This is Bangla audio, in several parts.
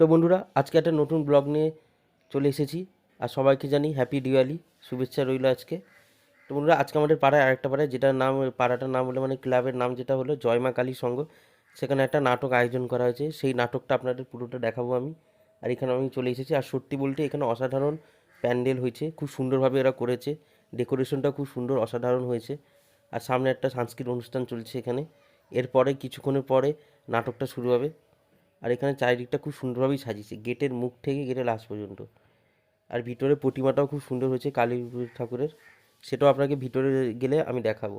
তো বন্ধুরা, আজকে একটা নতুন ব্লগ নিয়ে চলে এসেছি। আর সবাইকে জানি হ্যাপি দিওয়ালি, শুভেচ্ছা রইল আজকে। তো বন্ধুরা, আজকে আমাদের পাড়ায় আরেকটা পাড়ায়, যেটার নাম পাড়াটার নাম হলো মানে ক্লাবের নাম যেটা হলো জয় মা কালী সংঘ, সেখানে একটা নাটক আয়োজন করা হয়েছে। সেই নাটকটা আপনাদের পুরোটা দেখাবো আমি। আর এখানে আমি চলে এসেছি। আর সত্যি বলতে এখানে অসাধারণ প্যান্ডেল হয়েছে, খুব সুন্দরভাবে এরা করেছে। ডেকোরেশনটা খুব সুন্দর, অসাধারণ হয়েছে। আর সামনে একটা সাংস্কৃতিক অনুষ্ঠান চলছে এখানে। এরপরে কিছুক্ষণের পরে নাটকটা শুরু হবে। আর এখানে চারিদিকটা খুব সুন্দরভাবেই সাজিয়েছে, গেটের মুখ থেকে গেটের লাস্ট পর্যন্ত। আর ভিতরে প্রতিমাটাও খুব সুন্দর হয়েছে কালী ঠাকুরের, সেটাও আপনাকে ভিতরে গেলে আমি দেখাবো।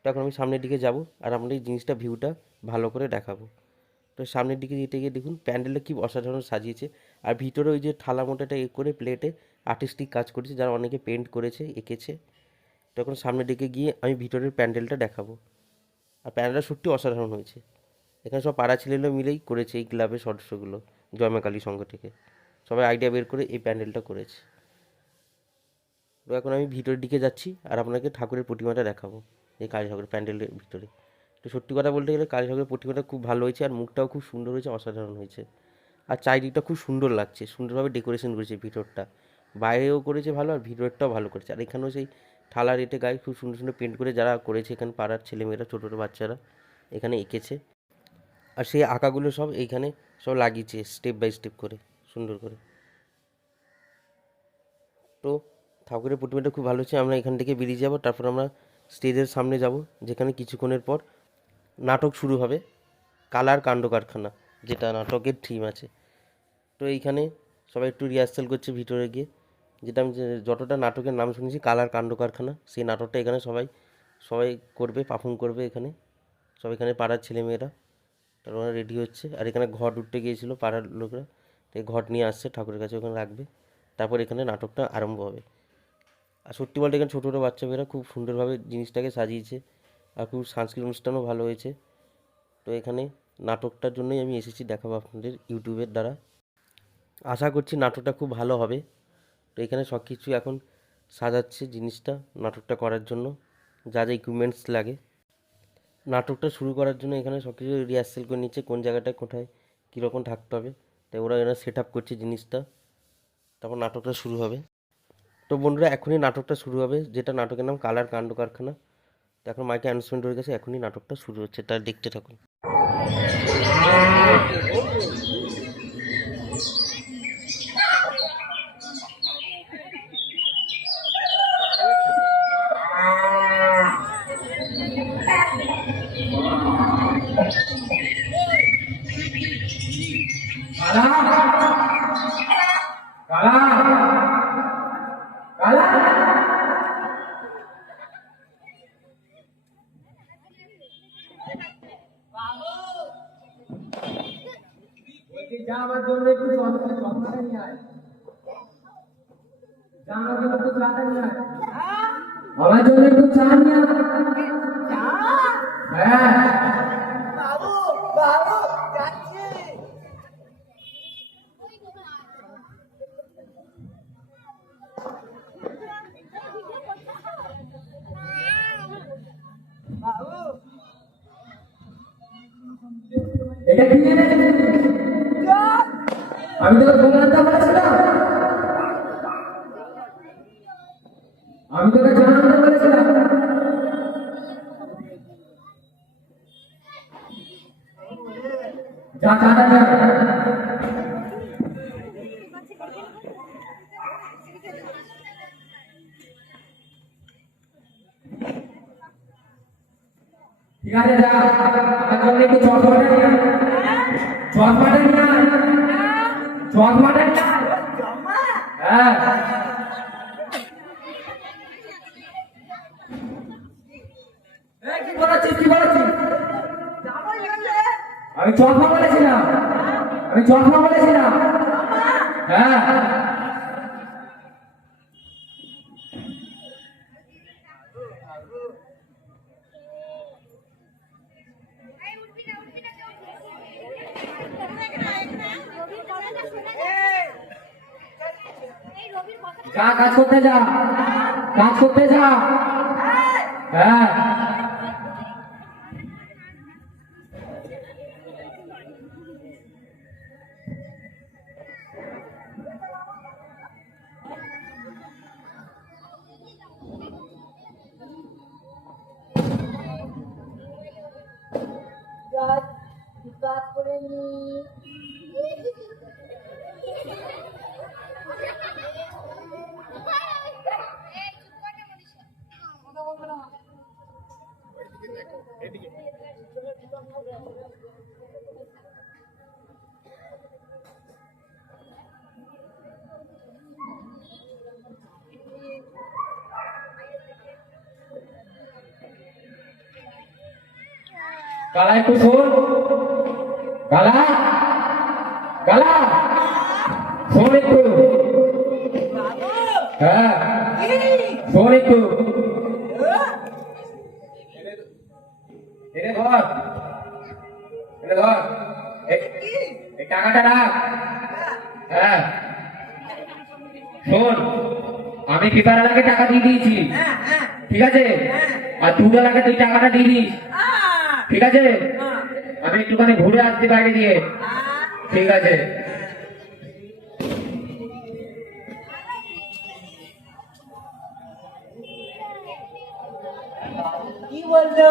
তো এখন আমি সামনের দিকে যাব আর আপনাদের এই জিনিসটা ভিউটা ভালো করে দেখাবো। তো সামনের দিকে যেতে গিয়ে দেখুন প্যান্ডেলটা কি অসাধারণ সাজিয়েছে। আর ভিতরে ওই যে থালা মোটাটা করে প্লেটে আর্টিস্টিক কাজ করেছে, যারা অনেকে পেন্ট করেছে, এঁকেছে। তো এখন সামনের দিকে গিয়ে আমি ভিতরের প্যান্ডেলটা দেখাবো। আর প্যান্ডেলটা সত্যি অসাধারণ হয়েছে। এখানে সব পাড়া ছেলেগুলো মিলেই করেছে, এই ক্লাবের সদস্যগুলো জয় মা কালী সংঘ থেকে সবাই আইডিয়া বের করে এই প্যান্ডেলটা করেছে। তো এখন আমি ভিতরের দিকে যাচ্ছি আর আপনাকে ঠাকুরের প্রতিমাটা দেখাবো, এই কালী ঠাকুরের প্যান্ডেলের ভিতরে। তো সত্যি কথা বলতে গেলে কালী ঠাকুরের প্রতিমাটা খুব ভালো হয়েছে, আর মুখটাও খুব সুন্দর হয়েছে, অসাধারণ হয়েছে। আর চারিদিকটা খুব সুন্দর লাগছে, সুন্দরভাবে ডেকোরেশন করেছে ভিতরটা, বাইরেও করেছে ভালো, আর ভিতরটাও ভালো করেছে। আর এখানেও সেই থালা রেটে গায়ে খুব সুন্দর সুন্দর পেন্ট করে যারা করেছে এখানে পাড়ার ছেলেমেয়েরা, ছোটো ছোটো বাচ্চারা এখানে এঁকেছে। আর সেই আঁকাগুলো সব এইখানে সব লাগিয়েছে স্টেপ বাই স্টেপ করে, সুন্দর করে। তো ঠাকুরের প্রতিমাটা খুব ভালো হচ্ছে। আমরা এখান থেকে বেরিয়ে যাব, তারপর আমরা স্টেজের সামনে যাব, যেখানে কিছুক্ষণের পর নাটক শুরু হবে, কালার কাণ্ড কারখানা, যেটা নাটকের থিম আছে। তো এইখানে সবাই একটু রিহার্সাল করছে ভিতরে গিয়ে, যেটা আমি যতটা নাটকের নাম শুনেছি কালার কাণ্ড কারখানা, সেই নাটকটা এখানে সবাই সবাই করবে, পারফর্ম করবে এখানে সব, এখানে পাড়ার ছেলেমেয়েরা। তার ওরা রেডি হচ্ছে। আর এখানে ঘট উঠতে গিয়েছিলো পাড়ার লোকরা, এই ঘট নিয়ে আসছে ঠাকুরের কাছে, ওখানে রাখবে। তারপর এখানে নাটকটা আরম্ভ হবে। আর সত্যি বলতে এখানে ছোটো ছোটো বাচ্চা মেয়েরা খুব সুন্দরভাবে জিনিসটাকে সাজিয়েছে। আর খুব সাংস্কৃতিক অনুষ্ঠানও ভালো হয়েছে। তো এখানে নাটকটার জন্যই আমি এসেছি, দেখাবো আপনাদের ইউটিউবের দ্বারা। আশা করছি নাটকটা খুব ভালো হবে। তো এখানে সব কিছু এখন সাজাচ্ছে জিনিসটা নাটকটা করার জন্য, যা যা ইকুইপমেন্টস লাগে নাটকটা শুরু করার জন্য। এখানে সব কিছু রিহার্সেল করে নিচ্ছে, কোন জায়গাটায় কোথায় কীরকম থাকতে হবে, তাই ওরা এখানে সেট আপ করছে জিনিসটা, তারপর নাটকটা শুরু হবে। তো বন্ধুরা, এখনই নাটকটা শুরু হবে, যেটা নাটকের নাম কালার কাণ্ড কারখানা। তো এখন মাইকে অ্যানাউন্সমেন্ট হয়ে গেছে, এখনই নাটকটা শুরু হচ্ছে, তার দেখতে থাকুন। আমার জন্য একটু চশমাটা নিয়ে আয়, আমার জন্য একটু চাটা নিয়ে আয়, আমার জন্য একটু চা নিয়ে আয়। হ্যাঁ বাবু বাবু যাচ্ছি। এটা কি আমি তোকে বলতে বলেছিলাম, আমি তোকে জানাতে বলেছিলাম। যা চাটা যা। ঠিক আছে যা, আমার একটু চশমাটা নিয়ে আয়, চশমাটা নিয়ে আয়, চশমাটা নিয়ে আয়। হ্যাঁ কি বলেছিস, কি বলেছিস? আমি চশমা বলেছিলাম, আমি চশমা বলেছিলাম। হ্যাঁ যা, কাজ করতে যা, কাজ করতে যা। হ্যাঁ কালা একটু শোন, কালা, কালা শোন একটু, হ্যাঁ শোন একটু, এনে ধর, এনে ধর, এই টাকাটা রাখ। হ্যাঁ শোন, আমি পিপারালাকে টাকা দিয়ে দিয়েছি, ঠিক আছে, আর দুবেলাকে তুই টাকাটা দিয়ে দিস, ঠিক আছে, আমি একটুখানি ঘুরে আসছি বাইরে দিয়ে, ঠিক আছে। কি বলছো?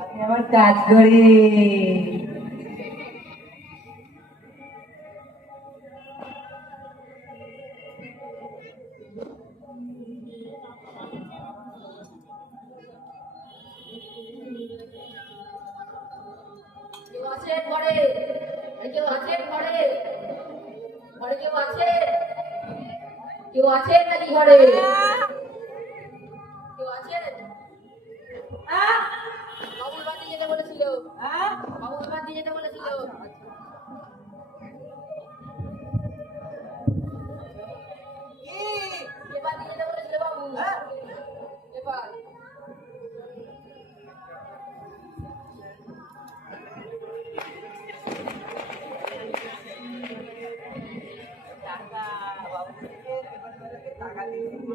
আমি আমার কাজ করি। কেউ আছেন ঘরে? কেউ আছেন ঘরে? ঘরে কেউ আছে? কেউ আছেন নাকি ঘরে? কেউ আছেন? বাবুর বাড়ি যেতে বলেছিল, বাবুর বাড়ি যেতে বলেছিল। এবার দিয়ে যেতে বলেছিল বাবু, এবার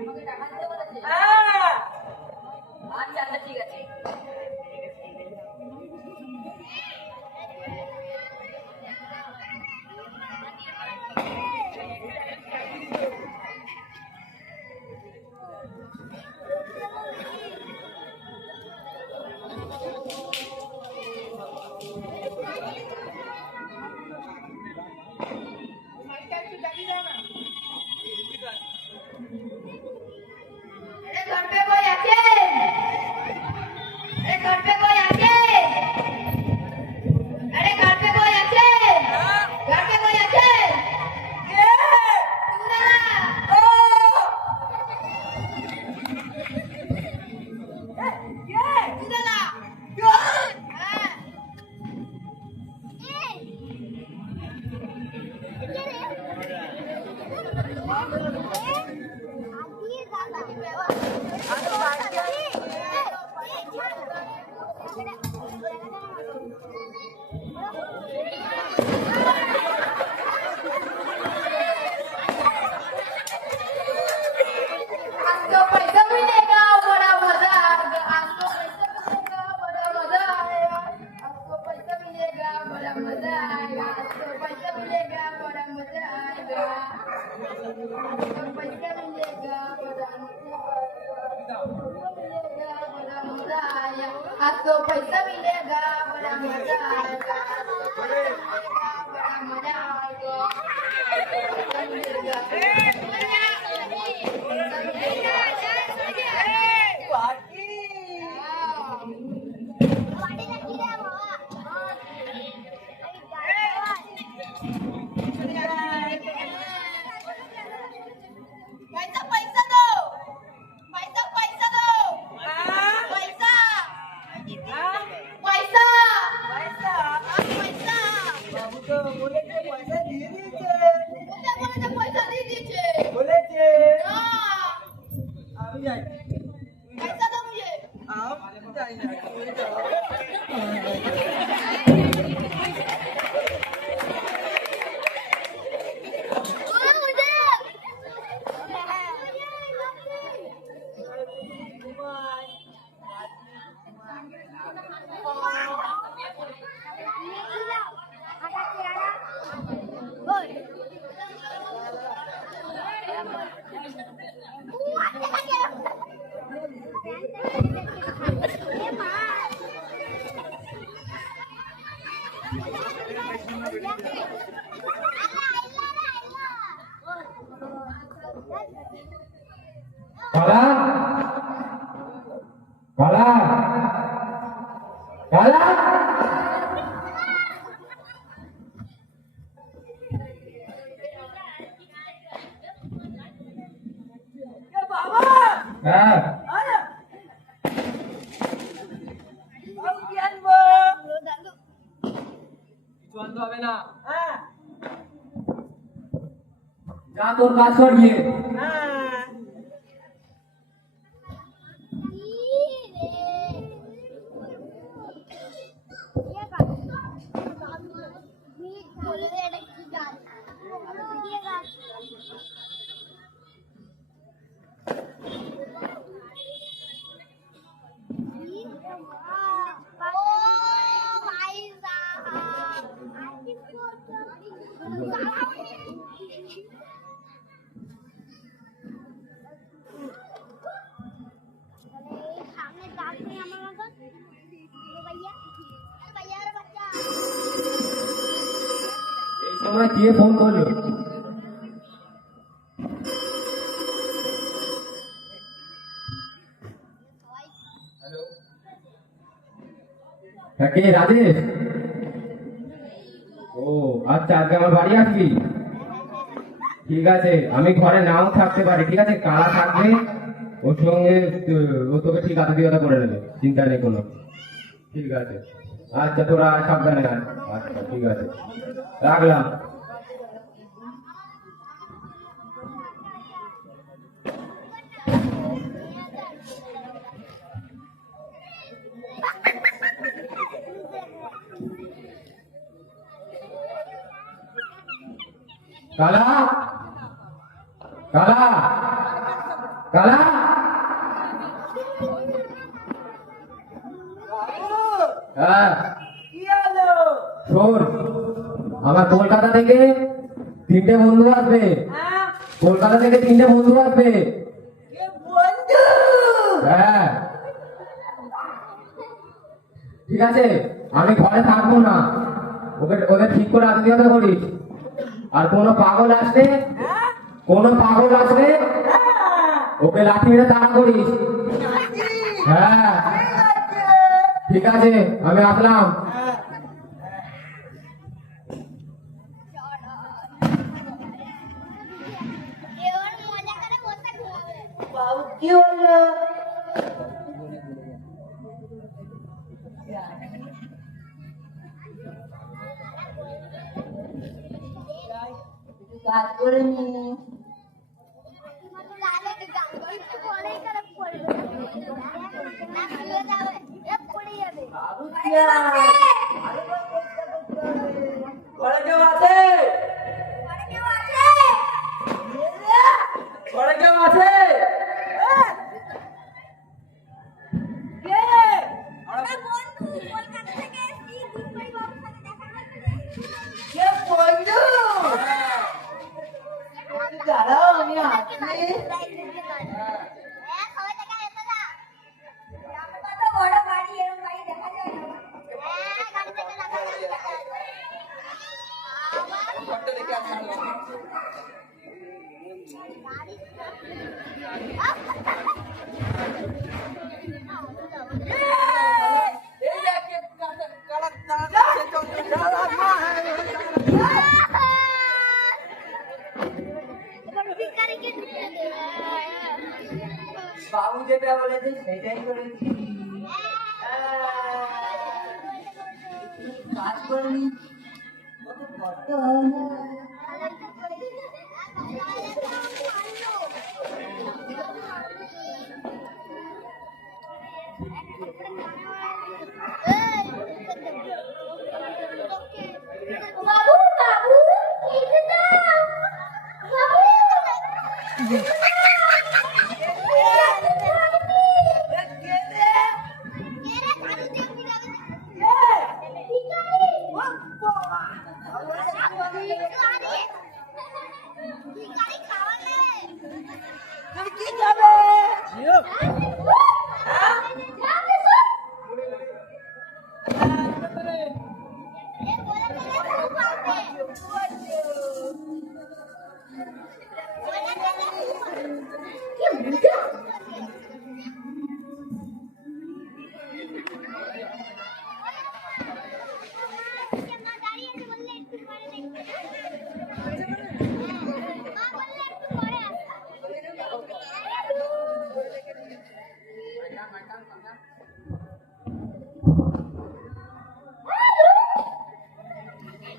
আমাকে টাকা দিতে বলেছে। আচ্ছা আচ্ছা ঠিক আছে। अरे घर पे कोई आके, अरे घर पे कोई आके, अरे घर पे कोई आके, घर पे कोई आके, आपको पैसा मिलेगा बड़ा मजा आएगा, आपको पैसा मिलेगा बड़ा मजा आएगा, आपको पैसा मिलेगा बड़ा मजा आएगा, आपको पैसा मिलेगा बड़ा मजा आएगा, आपको पैसा मिलेगा बड़ा मजा आएगा, आपको पैसा मिलेगा बड़ा मजा आएगा, बड़ा मजा आएगा, पैसा मिलेगा। पैसा पैसा दो, पैसा पैसा दो, पैसा पैसा पैसा বাবু তো বলেছে পয়সা দিয়ে দিয়েছে, কোথায় বলেছে পয়সা দিয়ে দিয়েছে? বলেছে। না, আমি যাই, पैसा दो मुझे। আমি যাই না, তুমি যাও। কালা, কালা, কালা, না, হ্যাঁ যা তোর কাজ কর গিয়ে। হ্যাঁ सामने दांत में हमारा लगा भैया भैया रे बच्चा এই সময় কে ফোন করলো? হ্যালো, হ্যাঁ কে? রাজেশ? ও আচ্ছা, আজকে আমার বাড়ি আসবি? ঠিক আছে, আমি ঘরে নাও থাকতে পারি, ঠিক আছে, কারা থাকবে ওর সঙ্গে, ও তোকে ঠিক আত্মীয়তা করে নেবে, চিন্তা নেই কোনো। ঠিক আছে, আচ্ছা তোরা সাবধানে আয়। আচ্ছা ঠিক আছে, রাখলাম। কালা, কালা, কালা, হ্যাঁ কি হলো শোন, আমার কলকাতা থেকে 3টে বন্ধু আসবে। হ্যাঁ কলকাতা থেকে 3টে বন্ধু আসবে। কে বন্ধু হ্যাঁ ঠিক আছে, আমি ঘরে থাকবো না, ওদের ঠিক করে আত্মীয়তা করিস। আর কোনো পাগল আসলে, হ্যাঁ কোনো পাগল আসলে হ্যাঁ ওকে লাঠি মেরে তাড়া করিস। হ্যাঁ ঠিক আছে, আমি আসলাম। এবার মজা করে বসে ঘুমাবে বাবু কি হলো কাজ করে নি লালে के गाल একটু পরেই করে পড়বে না খুলে যাবে এ পড়ে যাবে বাবু কি আরে বাবা ঘরে কেউ আছে পড়ে কেউ আছে ঘরে কেউ আছে কে আরে বন্ধু কলকাতা থেকে এসেছি দুপুরি বাবুর সাথে দেখা করতে কে বন্ধু দাঁড়াও আমি আসছি এই দেখে কালা দাঁড়া দাঁড়া মা বাবু যেটা বলেছে সেটাই করেছি কাজ করিনি কত কষ্ট হয় না বাবু বাবু খেতে দাও বাবু কি যাবে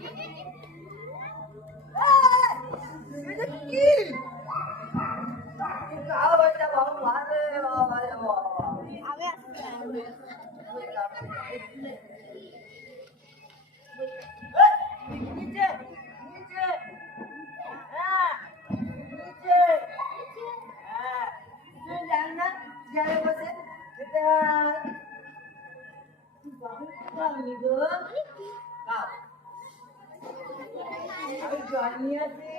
Thank you. নিচে নিচে হ্যাঁ নিচে হ্যাঁ তুই জান না যারে বসে এটা আমি গো আমি জনি আছি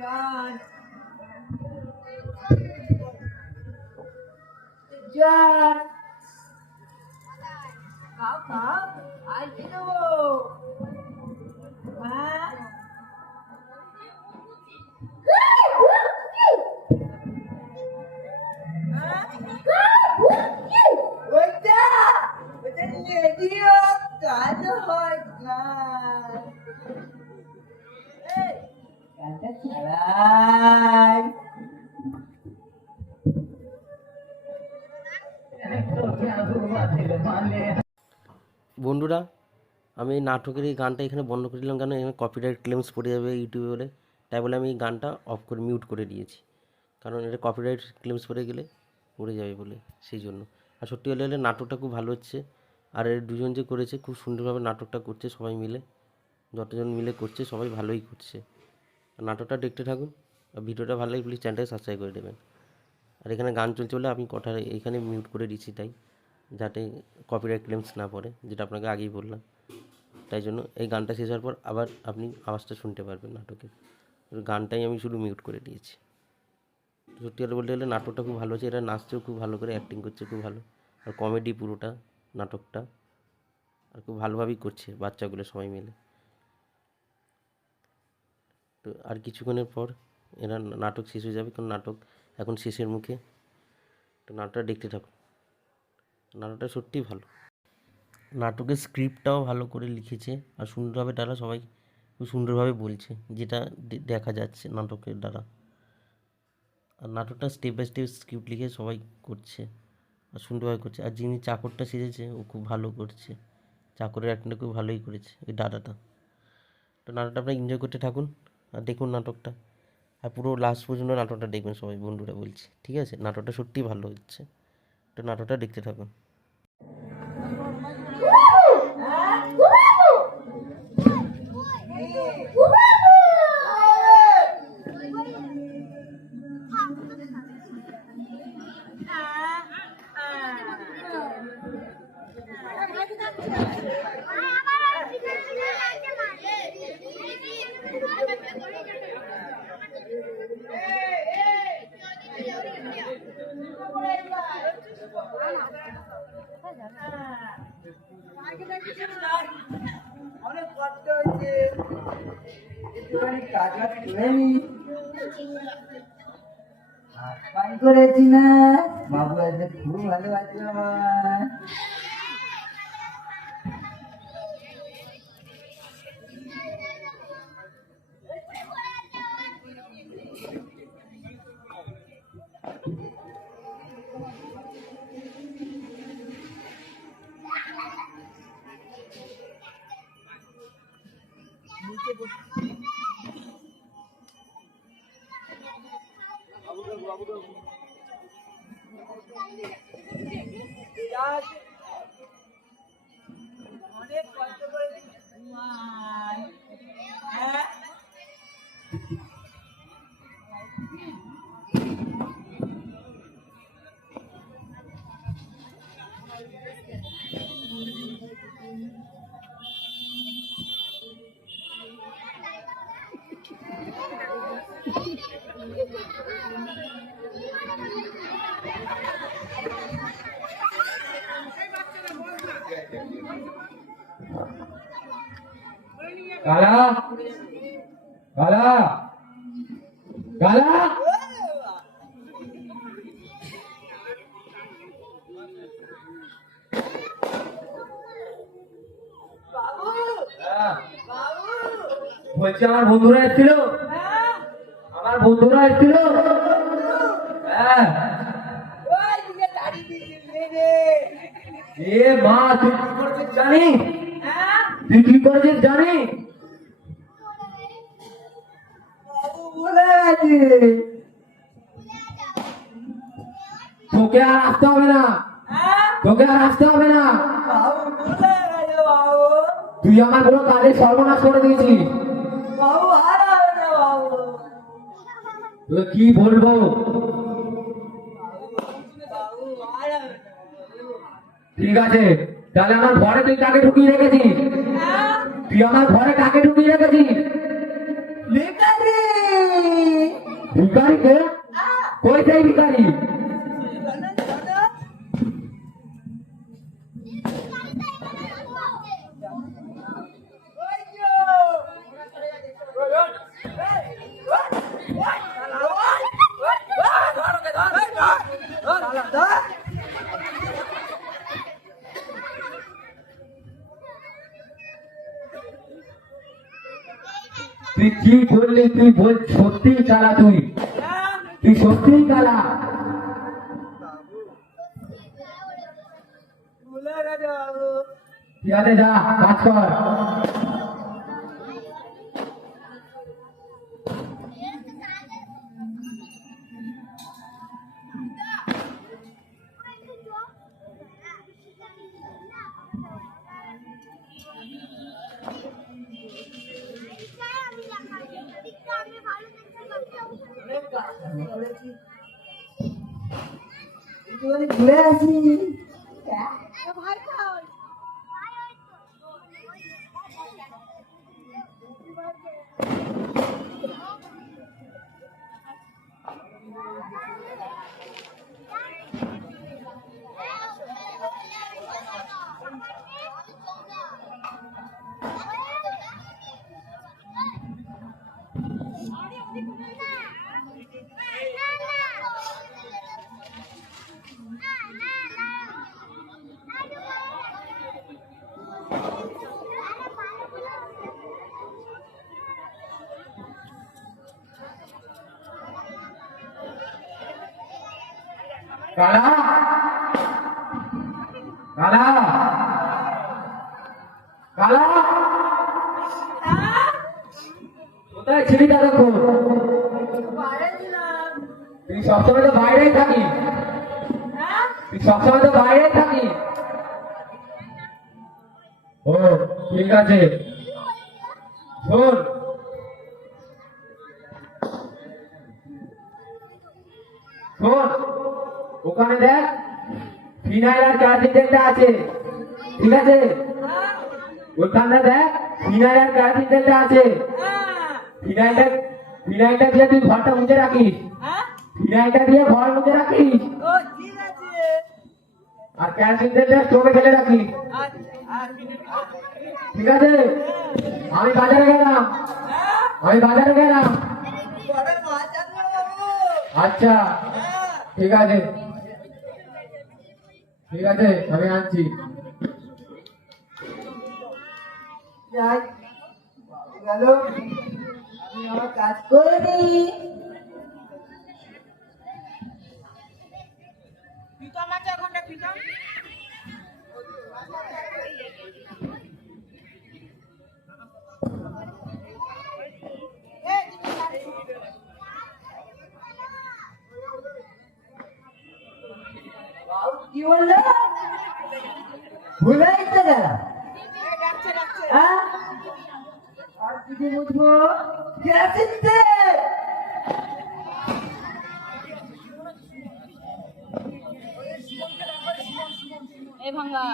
John. John. Kau, ayo. Ma. Udah, udah ni dia kan hot kan. Hey. Kata salam. বন্ধুরা, আমি এই নাটকের এই গানটা এখানে বন্ধ করে দিলাম, কারণ এখানে কপিরাইট ক্লেমস পড়ে যাবে ইউটিউবে বলে। তাই বলে আমি এই গানটা অফ করে মিউট করে দিয়েছি, কারণ এটা কপিরাইট ক্লেমস পড়ে গেলে পড়ে যাবে বলে, সেই জন্য। আর সত্যি হলে নাটকটা খুব ভালো হচ্ছে। আর এর দুজন যে করেছে খুব সুন্দরভাবে নাটকটা করছে, সবাই মিলে, যতজন মিলে করছে সবাই ভালোই করছে। নাটকটা দেখতে থাকুন, আর ভিডিওটা ভালো লাগলে প্লিজ চ্যানেলটাকে সাবস্ক্রাইব করে দেবেন। আর এখানে গান চলছে বলে আমি কথা এখানে মিউট করে দিচ্ছি, তাই যাতে কপিরাইট ক্লেমস না পড়ে, যেটা আপনাকে আগেই বললাম। তাই জন্য এই গানটা শেষ হওয়ার পর আবার আপনি আওয়াজটা শুনতে পারবেন নাটকের। গানটাই আমি শুধু মিউট করে দিয়েছি। সত্যি কথা বলতে গেলে নাটকটা খুব ভালো হচ্ছে, এরা নাচছেও খুব ভালো করে, অ্যাক্টিং করছে খুব ভালো, আর কমেডি পুরোটা নাটকটা, আর খুব ভালোভাবেই করছে বাচ্চাগুলো সবাই মিলে। তো আর কিছুক্ষণের পর এরা নাটক শেষ হয়ে যাবে, কারণ নাটক এখন শেষের মুখে। তো নাটকটা দেখতে থাকুন, নাটকটা সত্যিই ভালো। নাটকের স্ক্রিপ্টটাও ভালো করে লিখেছে, আর সুন্দরভাবে তারা সবাই খুব সুন্দরভাবে বলছে, যেটা দেখা যাচ্ছে নাটকের দ্বারা। আর নাটকটা স্টেপ বাই স্টেপ স্ক্রিপ্ট লিখে সবাই করছে, আর সুন্দরভাবে করছে। আর যিনি চাকরটা সেজেছে ও খুব ভালো করছে, চাকরের অ্যাক্টিংটা খুব ভালোই করেছে ওই দাদাটা। তো নাটকটা আপনারা এনজয় করতে থাকুন আর দেখুন নাটকটা, আর পুরো লাস্ট পর্যন্ত নাটকটা দেখবেন সবাই, বন্ধুরা বলছি, ঠিক আছে? নাটকটা সত্যিই ভালো হচ্ছে, তো নাটকটা দেখতে থাকুন। অনেক কষ্ট হয়েছে, একটুখানি কাজ বাজ করে নি, পান করেছি না। বাবু আজকে খুব ভালোবাসে আমার। অনেক কষ্ট করেছি হ্যাঁ। কালা কালা কালা বলছি আমার বন্ধুরা এসেছিল, আমার বন্ধুরা এসেছিল। হ্যাঁ এ মা তুই কি করছিস জানিস? তুই কি করেছিস জানি? বাবু ভুলে গেছি। তোকে আর আসতে হবে না, তোকে আর আসতে হবে না। বাবু ভুলে গেছে বাবু। তুই আমার পুরো কাজে সর্বনাশ করে দিয়েছিস। বাবু আর হবে না বাবু। তোকে কি বলবো? বাবু আর হবে না। ঠিক আছে, তাহলে আমার ঘরে তুই কাকে ঢুকিয়ে রেখেছিস? তুই আমার ঘরে কাকে ঢুকিয়ে রেখেছিস? ভিখারি। ভিখারিকে? কই সেই ভিখারি? তুই কি বললি? তুই বল, সত্যি কালা তুই, তুই সত্যিই কালা। ভুলে গেছে বাবু। ঠিক আছে, যা কাজ কর। অনেক কাজ করেছি। একটুখানি ঘুরে আসি। কালা, কালা, কালা, কোথায় ছিলি ততক্ষণ? তুই সবসময় তো বাইরেই থাকি, তুই সবসময় তো বাইরেই থাকি। ও ঠিক আছে, শোন, শোন, ওখানে দেখ ফিনাইল আর কেরোসিন তেলটা আছে, ঠিক আছে? ওখানে দেখ ফিনাইল আর কেরোসিন তেলটা আছে। ফিনাইলটা, ফিনাইলটা দিয়ে তুই ঘরটা মুছে রাখিস, ফিনাইলটা দিয়ে ঘর মুছে রাখিস। ও ঠিক আছে। আর কেরোসিন তেলটা স্টোভে ফেলে রাখিস, ঠিক আছে? আমি বাজারে গেলাম, আমি বাজারে গেলাম। পরে মাছ আনবো বাবু। আচ্ছা ঠিক আছে, ঠিক আছে, আমি আনছি। যাই, বাবু গেল, আমি আমার কাজ করে নিই। বাবু কি বললো? ভুলে গেছে গেল। আর কিছু বুঝবো? কেরোসিন তেল। এ ভাঙ্গা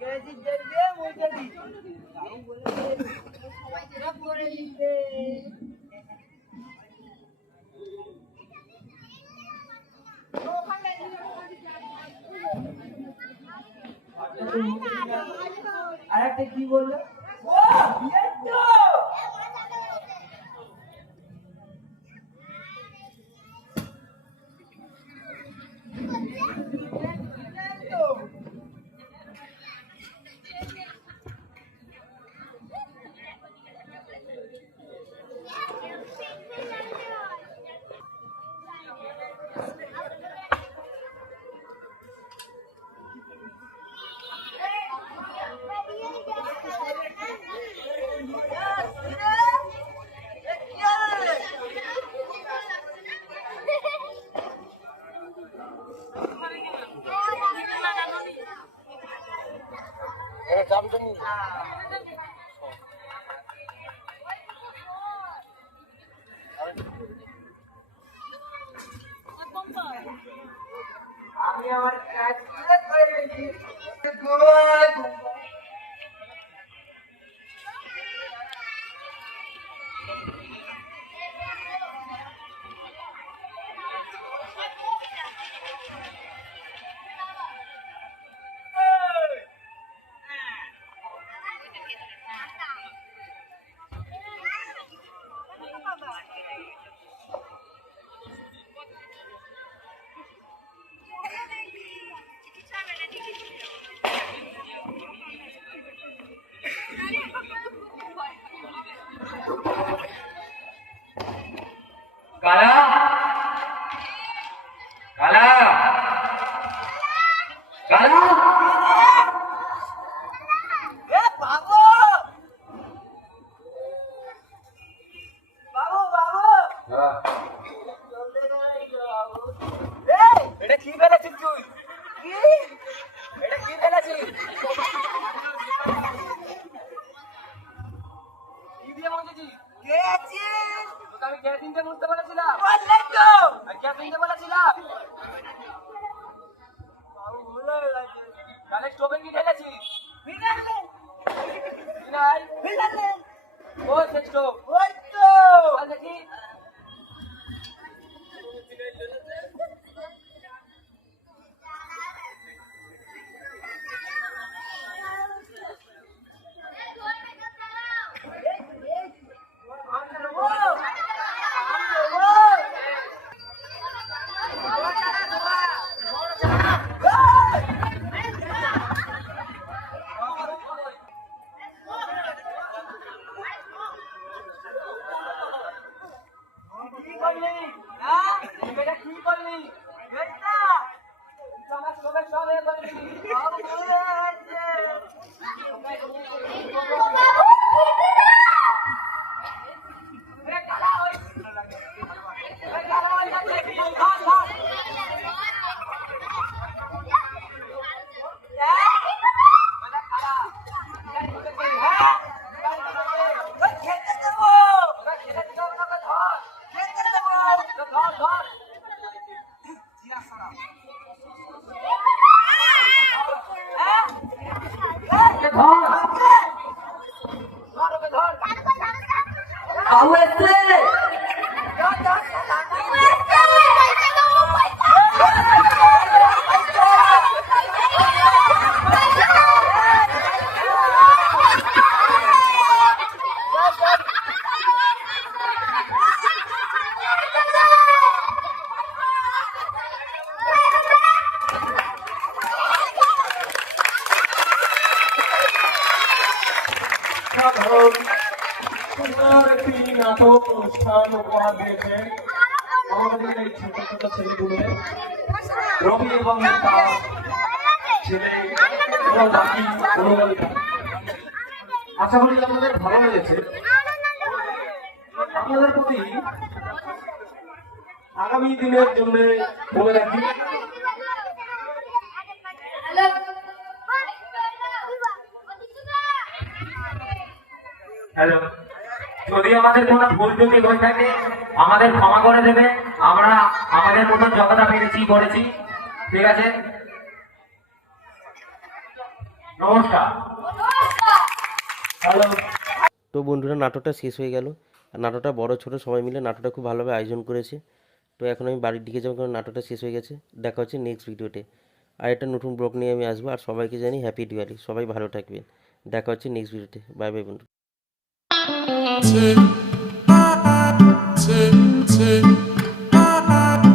কেরোসিন তেল দিয়ে মুছে দিই। বাবু বলেছে, সব করে দিতে। আর একটা কি বললো? ও বিয়ের তো। আমি আমার কাজ করে ফেলেছি। গোল। কালা কালা কালা এ বাবু বাবু বাবু এটা কি ফেলেছিস তুই? কি এটা কি ফেলেছিস? কি দিয়ে মুছেছিস? কে আছিস? তোকে আমি কেরোসিন দিয়ে মুছতে বলেছিলাম। বললেন তো আমি কেরোসিন দিয়ে বলেছিলাম। বাবু ভুলে গেছে। তাহলে স্টোভে কি ঢেলেছিস? ফিনাইল ফিনাইল ও সে স্টোভ ওই তো বল দেখি। কি করলি? হ্যাঁ এটা কি করলি? এটা আমার সবে সবে করলি। বাবু ভুলে গেছে। বাবু এসছে একটি নাটক অনুষ্ঠান উপহার দিয়েছে আমাদের এই ছোট ছোট ছেলেগুলো রবি এবং তার ছেলে এবং বাকি গুণগালিকা। আশা করি আপনাদের ভালো লেগেছে। আপনাদের প্রতি আগামী দিনের জন্য বলে রাখি হ্যালো যদি আমাদের কোনো ভুল ত্রুটি হয়ে থাকে আমাদের ক্ষমা করে দেবে। আমরা আমাদের মতন যতটা পেরেছি করেছি। ঠিক আছে, নমস্কার। হ্যালো তো বন্ধুরা নাটকটা শেষ হয়ে গেল। আর নাটকটা বড় ছোট সবাই মিলে নাটকটা খুব ভালোভাবে আয়োজন করেছে। তো এখন আমি বাড়ির দিকে যাবো কারণ নাটকটা শেষ হয়ে গেছে। দেখা হচ্ছে নেক্সট ভিডিওতে। আর একটা নতুন ব্লগ নিয়ে আমি আসবো। আর সবাইকে জানি হ্যাপি দিওয়ালি। সবাই ভালো থাকবেন। দেখা হচ্ছে নেক্সট ভিডিওতে। বাই বাই বন্ধু।